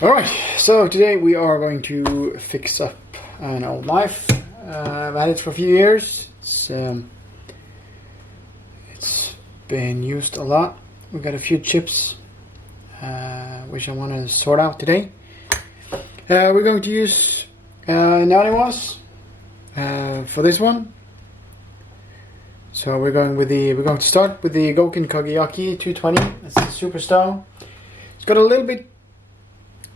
Alright, so today we are going to fix up an old knife. I've had it for a few years. It's been used a lot. We've got a few chips which I want to sort out today. We're going to use Naniwas for this one. So we're going to start with the Goken Kagiyaki 220. It's a superstone. It's got a little bit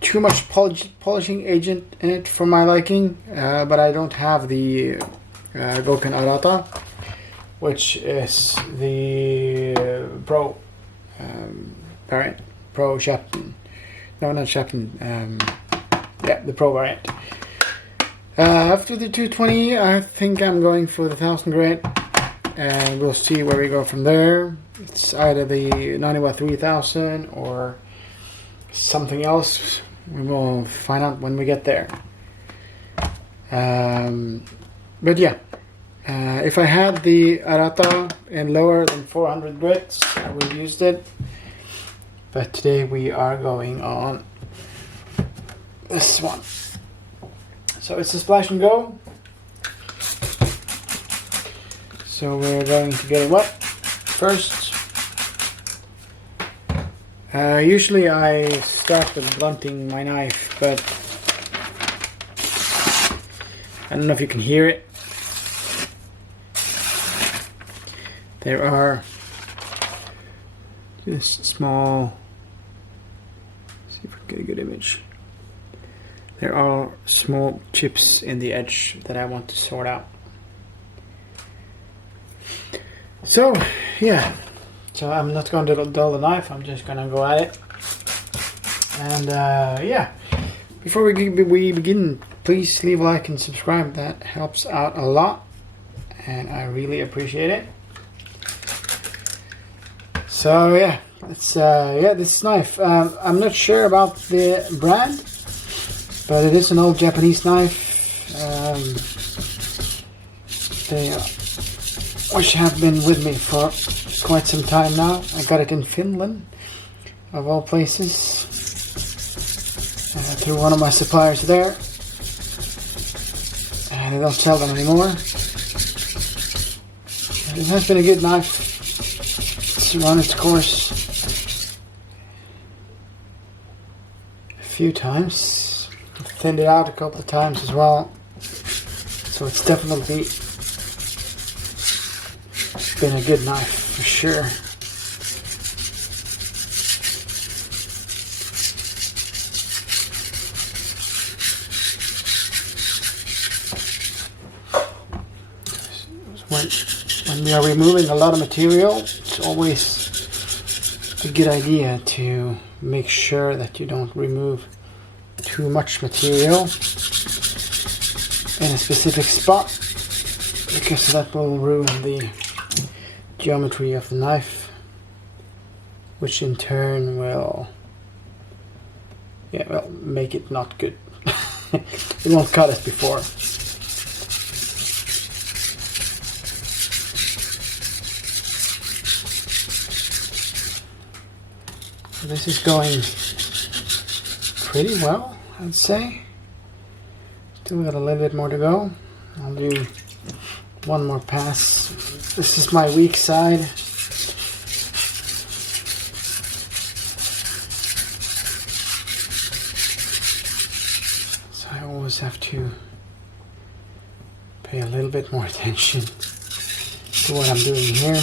too much polishing agent in it for my liking, but I don't have the Goken Arata, which is the Pro variant. Pro Chapter. No, not Chapter. Yeah, the Pro variant. After the 220, I think I'm going for the 1000 grit, and we'll see where we go from there. It's either the Naniwa 3000 or something else. We will find out when we get there. But yeah, if I had the Arata in lower than 400 grits, I would have used it. But today we are going on this one. So it's a splash and go. So we're going to get it wet first. Usually I start with blunting my knife, but I don't know if you can hear it. There are this small, let's see if I can get a good image. There are small chips in the edge that I want to sort out. So yeah. So I'm not going to dull the knife, I'm just going to go at it. And yeah, before we begin, please leave a like and subscribe. That helps out a lot, and I really appreciate it. So yeah, it's this knife. I'm not sure about the brand, but it is an old Japanese knife. Which have been with me for quite some time now. I got it in Finland, of all places, through one of my suppliers there. They don't sell them anymore. It has been a good knife. It's run its course a few times. I've thinned it out a couple of times as well. So it's definitely been a good knife for sure. When we are removing a lot of material, it's always a good idea to make sure that you don't remove too much material in a specific spot, because that will ruin the geometry of the knife, which in turn will make it not good. It won't cut as before. So this is going pretty well, I'd say. Still got a little bit more to go. I'll do one more pass. This is my weak side. So I always have to pay a little bit more attention to what I'm doing here.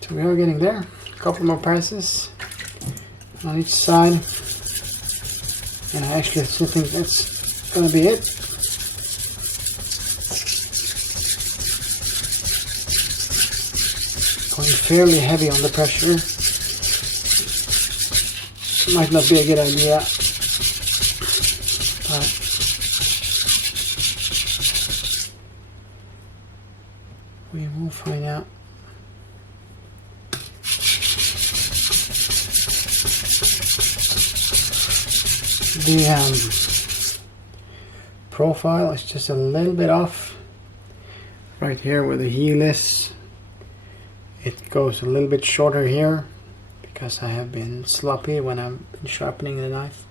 So we are getting there. A couple more passes on each side, and I actually still think that's gonna be it. Going fairly heavy on the pressure. Might not be a good idea, but we will find out. The profile is just a little bit off. Right here where the heel is, it goes a little bit shorter here because I have been sloppy when I'm sharpening the knife.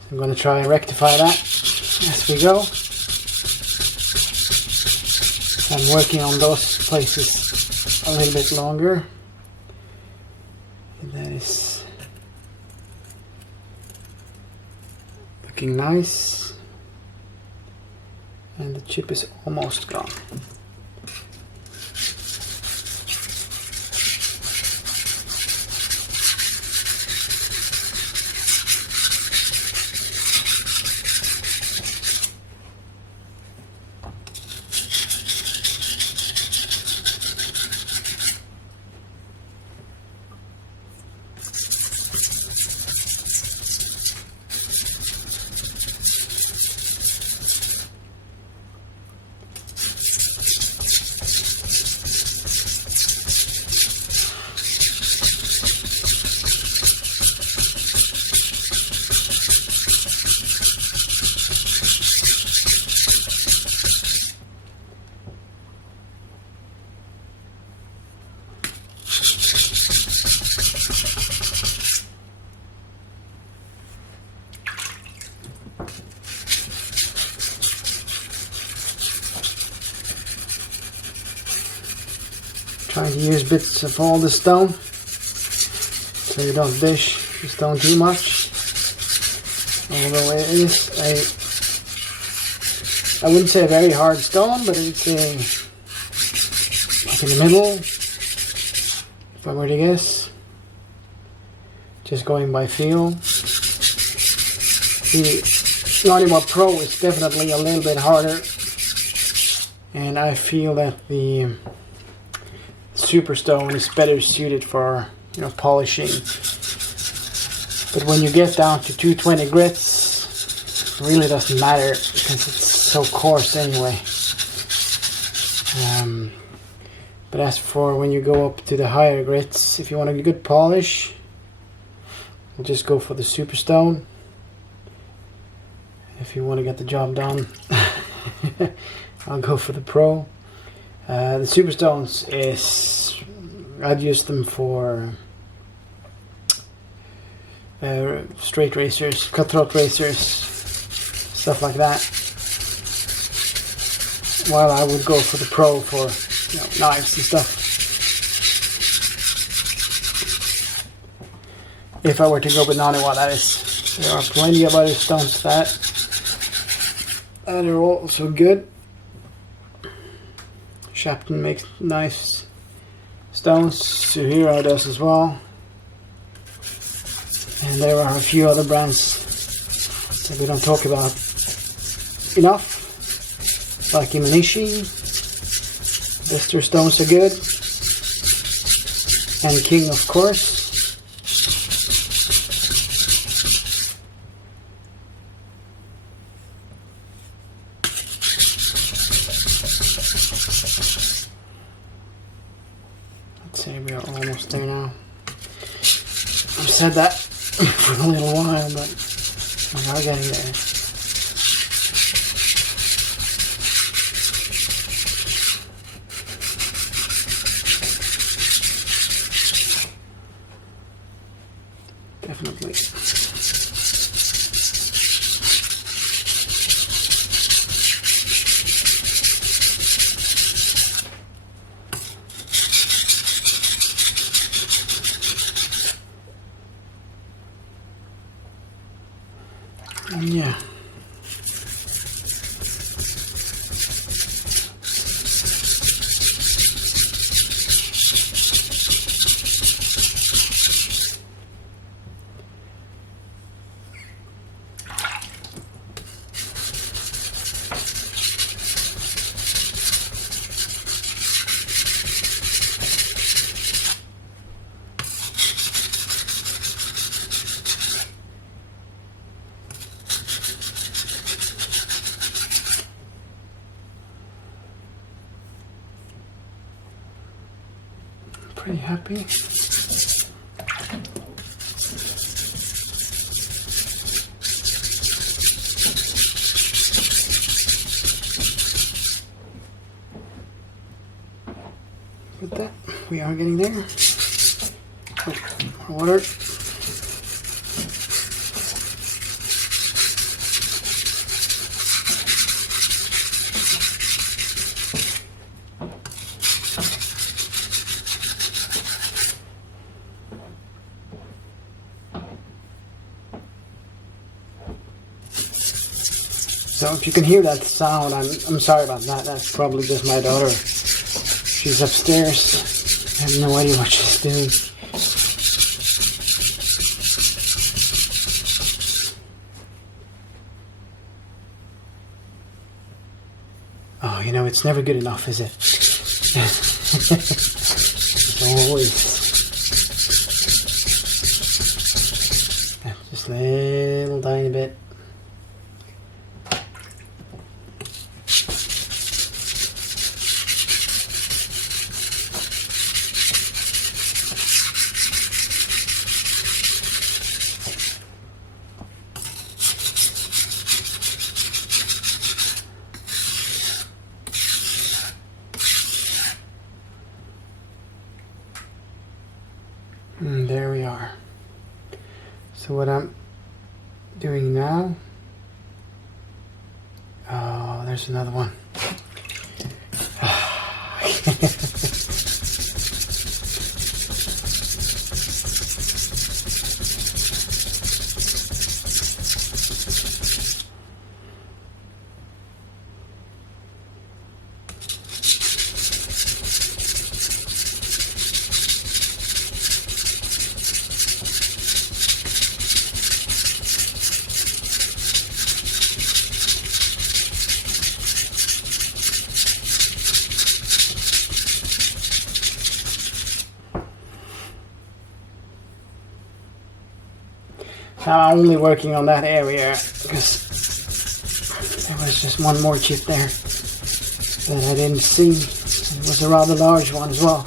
So I'm going to try and rectify that as we go. I'm working on those places a little bit longer. And that is looking nice. And the chip is almost gone. Try to use bits of all the stone so you don't dish the stone too much. Although it is I wouldn't say a very hard stone, but it's like in the middle, if I were to guess. Just going by feel. The Naniwa Pro is definitely a little bit harder, and I feel that the Superstone is better suited for, you know, polishing. But when you get down to 220 grits, it really doesn't matter because it's so coarse anyway. But as for when you go up to the higher grits, if you want a good polish, we'll just go for the Superstone. If you want to get the job done, I'll go for the Pro. The Superstones is, I'd use them for straight razors, cutthroat razors, stuff like that. While I would go for the Pro for, you know, knives and stuff. If I were to go with Naniwa, that is. There are plenty of other stones that are also good. Shapton makes nice stones, Suhiro does as well, and there are a few other brands that we don't talk about enough, like Imanishi. Vester stones are good, and King, of course. We are almost there now. I've said that for a little while, but we are getting there. Definitely. Yeah. Pretty happy. we are getting there. More water. So if you can hear that sound, I'm sorry about that. That's probably just my daughter. She's upstairs. I have no idea what she's doing. Oh, you know, it's never good enough, is it? It's always just a little tiny bit. And there we are. So what I'm doing now, oh, there's another one. Now I'm only working on that area because there was just one more chip there that I didn't see. It was a rather large one as well.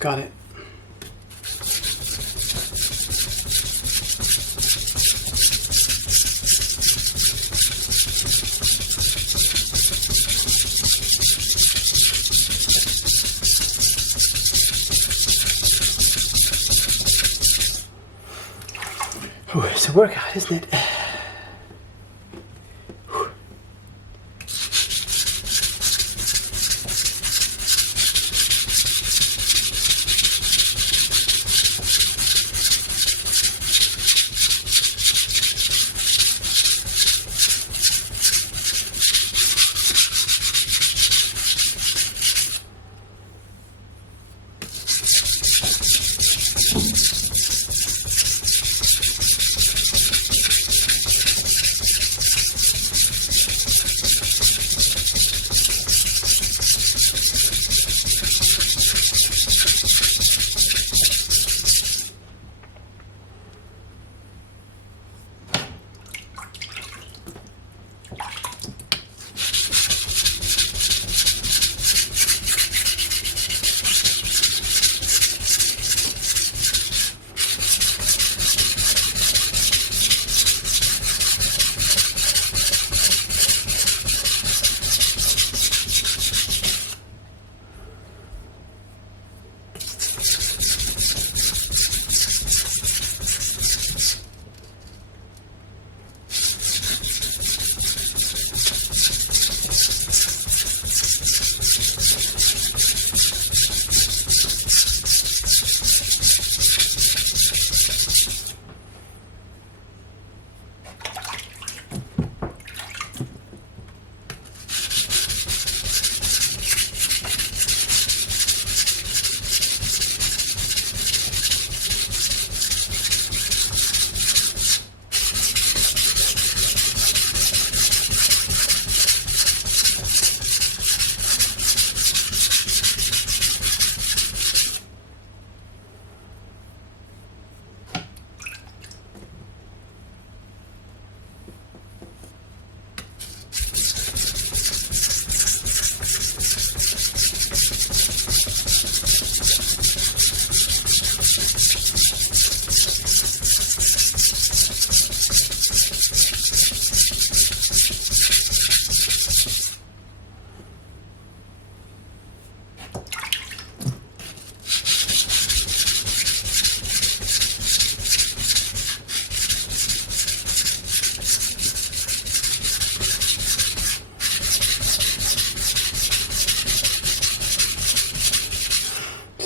Got it. Ooh, it's a workout, isn't it?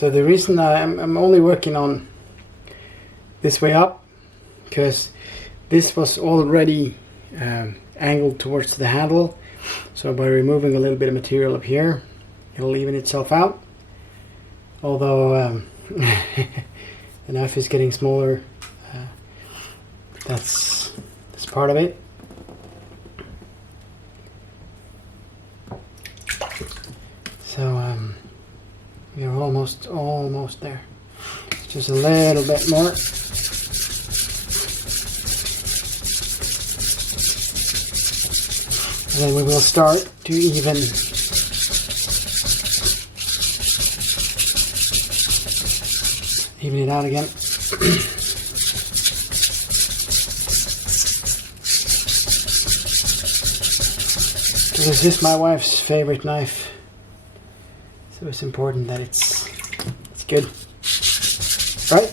So the reason I'm only working on this way up, because this was already angled towards the handle. So by removing a little bit of material up here, it'll even itself out. Although the knife is getting smaller, that's part of it. So we're almost there. Just a little bit more. And then we will start to even it out again. This is my wife's favorite knife, so it's important that it's good, right?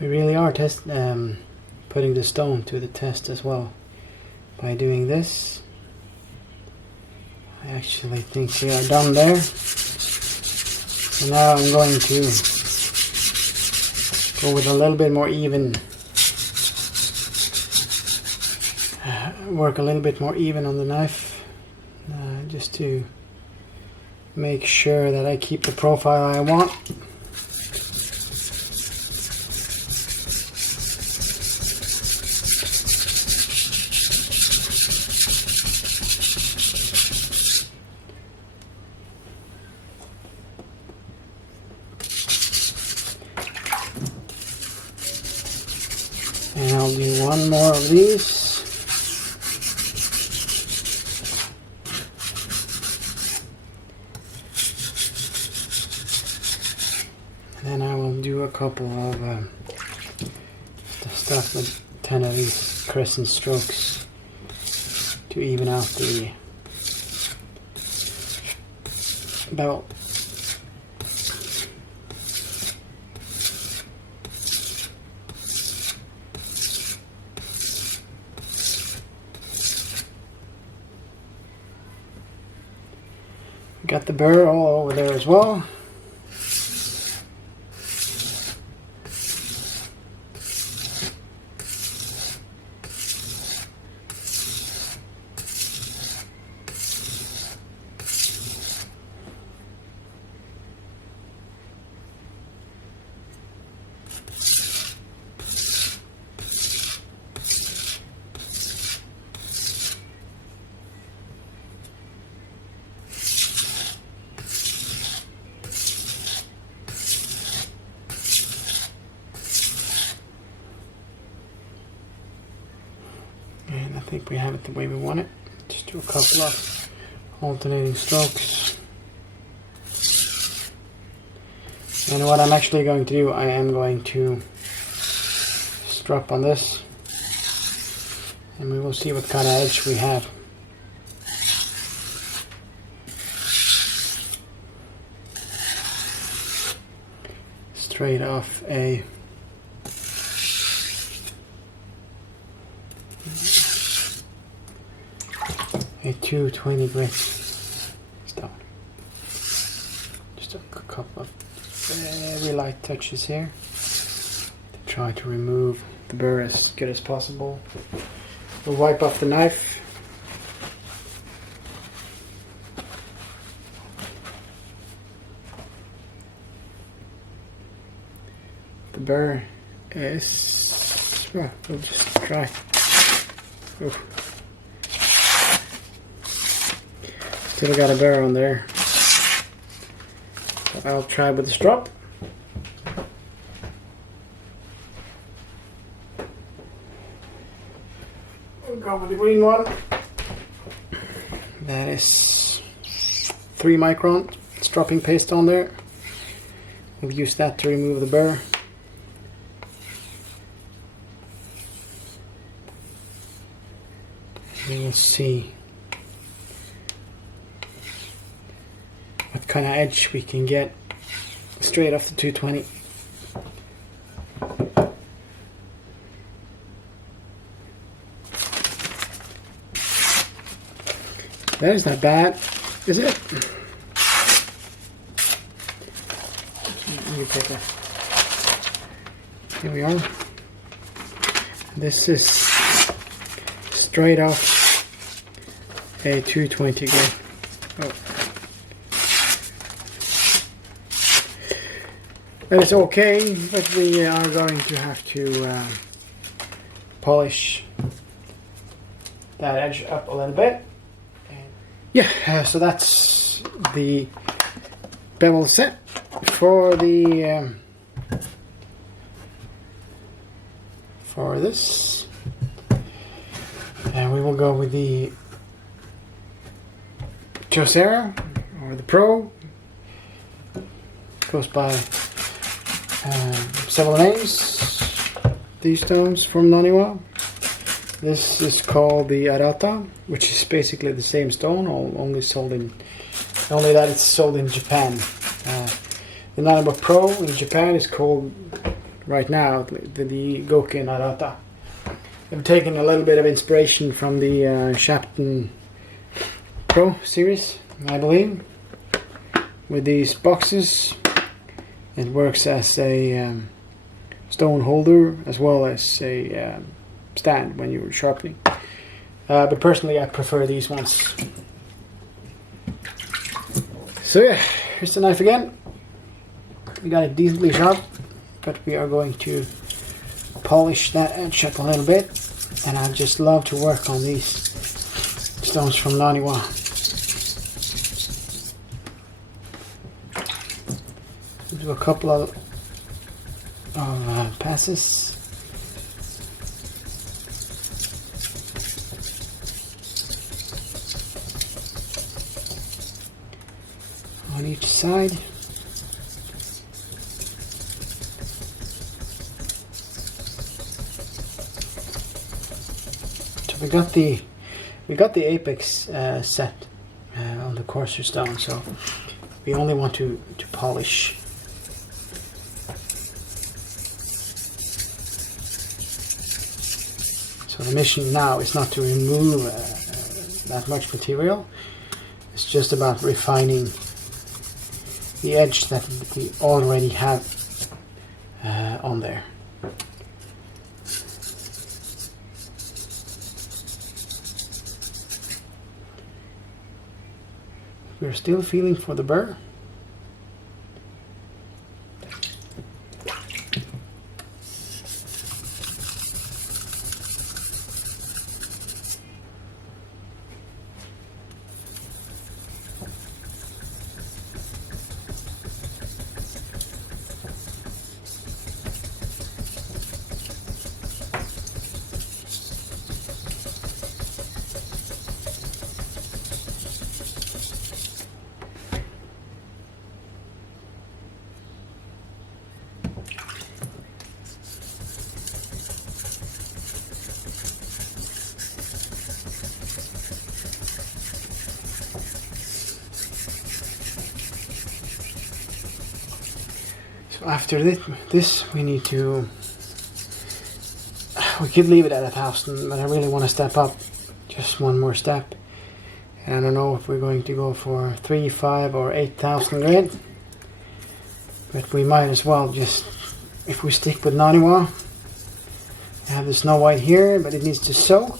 We really are putting the stone to the test as well by doing this. I actually think we are done there. So now I'm going to go with a little bit more even, work a little bit more even on the knife, just to make sure that I keep the profile I want. And I'll do one more of these. And then I will do a couple of stuff with 10 of these crescent strokes to even out the bevel. Got the burr all over there as well. And I think we have it the way we want it. Just do a couple of alternating strokes. And what I'm actually going to do, I am going to strap on this, and we will see what kind of edge we have. Straight off a 220 grit stone. Just a couple of very light touches here. try to remove the burr as good as possible. We'll wipe off the knife. The burr is, well, we'll just try. Oof. Still got a burr on there. So I'll try with the strop. We'll go with the green one. That is 3 micron stropping paste on there. We'll use that to remove the burr. We'll see what kind of edge we can get straight off the 220. That is not bad, is it? Here we are. This is straight off a 220 grit. Oh. That is okay, but we are going to have to polish that edge up a little bit. Yeah, so that's the bevel set for the for this, and we will go with the Gyutoh or the Pro. Goes by several names. These stones from Naniwa. This is called the Arata, which is basically the same stone, only that it's sold in Japan. The Naniwa Pro in Japan is called right now the Gokin Arata. I've taken a little bit of inspiration from the Chapter Pro series, I believe. With these boxes, it works as a stone holder as well as a stand when you're sharpening. But personally, I prefer these ones. So yeah, here's the knife again. We got it decently sharp, but we are going to polish that edge up a little bit. And I just love to work on these stones from Naniwa. Do a couple of passes. On each side. So we got the apex set on the coarser stone, so we only want to polish. So the mission now is not to remove that much material. It's just about refining the edge that we already have on there. We're still feeling for the burr. So after this we need to, we could leave it at 1,000, but I really want to step up just one more step. And I don't know if we're going to go for 3, 5 or 8,000 grit, but we might as well just, if we stick with Naniwa, I have the snow white here, but it needs to soak.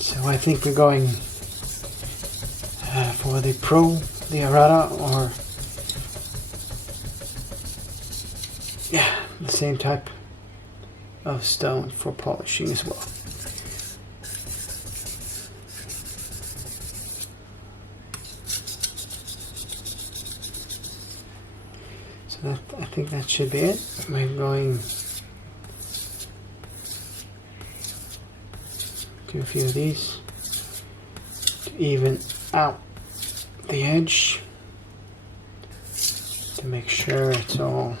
So I think we're going for the Arata, or yeah, the same type of stone for polishing as well. So I think that should be it. We're going to a few of these to even out the edge, to make sure it's all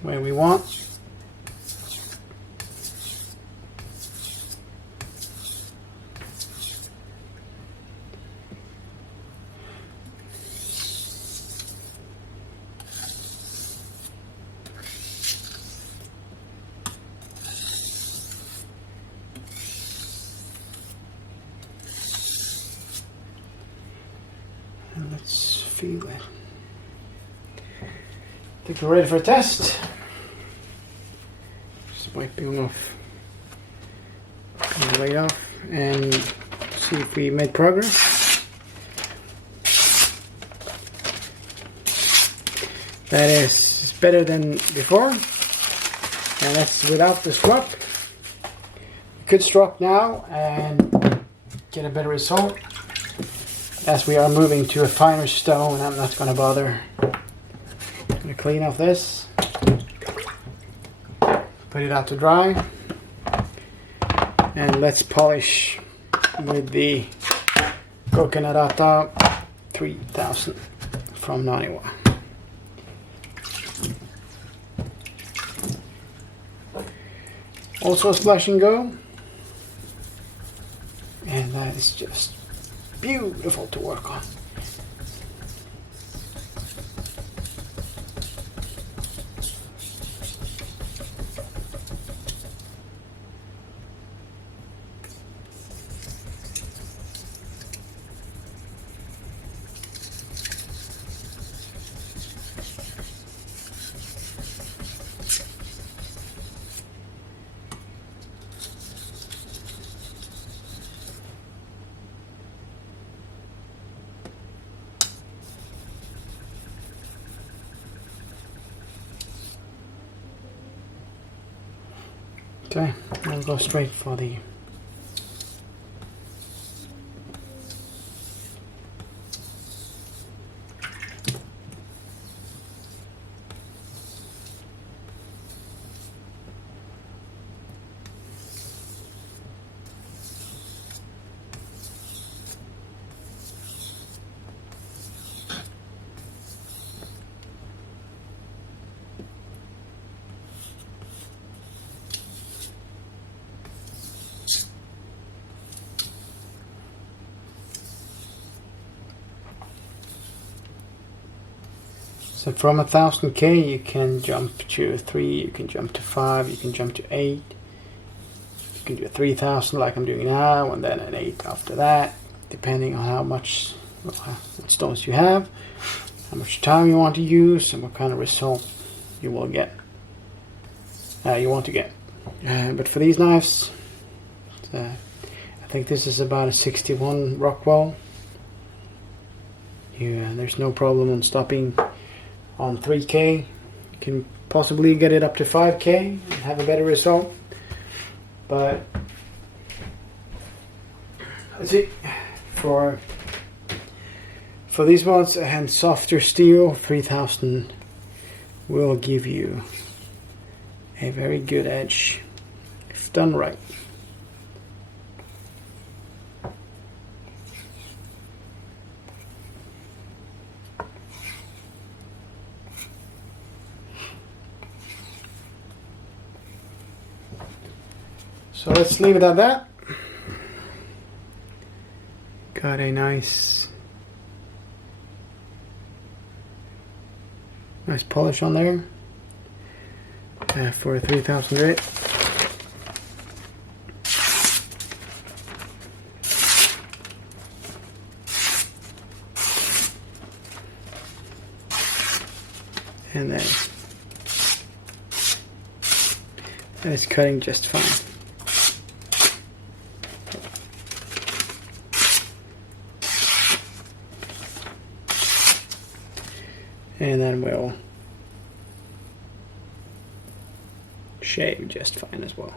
where we want. And let's feel it. I think we're ready for a test. Just wiping off the weight off and see if we made progress. That is better than before, and that's without the strop. We could strop now and get a better result. As we are moving to a finer stone, I'm not going to bother. I'm going to clean off this, put it out to dry, and let's polish with the Naniwa Arata 3000 from Naniwa. Also splash and go, and that is just beautiful to work on. Okay, we'll go straight for the So from 1000K you can jump to 3, you can jump to 5, you can jump to 8, you can do a 3000 like I'm doing now, and then an 8 after that, depending on how much what stones you have, how much time you want to use, and what kind of result you will get. You want to get. But for these knives, I think this is about a 61 Rockwell. There's no problem on stopping on 3K. You can possibly get it up to 5K and have a better result. But let's see, for these ones, and softer steel, 3000 will give you a very good edge if done right. So let's leave it at that. Got a nice polish on there for a 3000 grit. And then and it's cutting just fine. And then we'll shave just fine as well.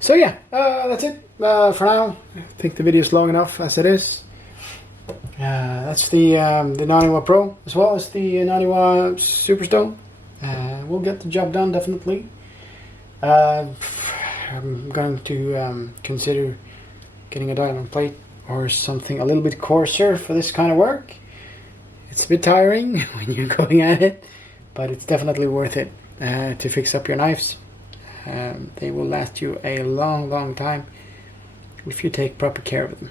So yeah, that's it for now. I think the video is long enough as it is. That's the Naniwa Pro as well as the Naniwa Superstone. We'll get the job done definitely. I'm going to consider getting a diamond plate or something a little bit coarser for this kind of work. It's a bit tiring when you're going at it, but it's definitely worth it to fix up your knives. They will last you a long time if you take proper care of them.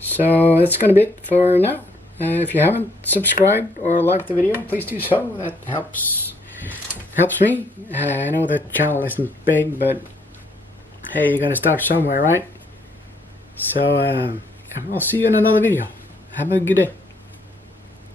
So that's gonna be it for now. If you haven't subscribed or liked the video, please do so. That helps me. I know the channel isn't big, but hey, you're gonna start somewhere, right? So I'll see you in another video. Have a good day.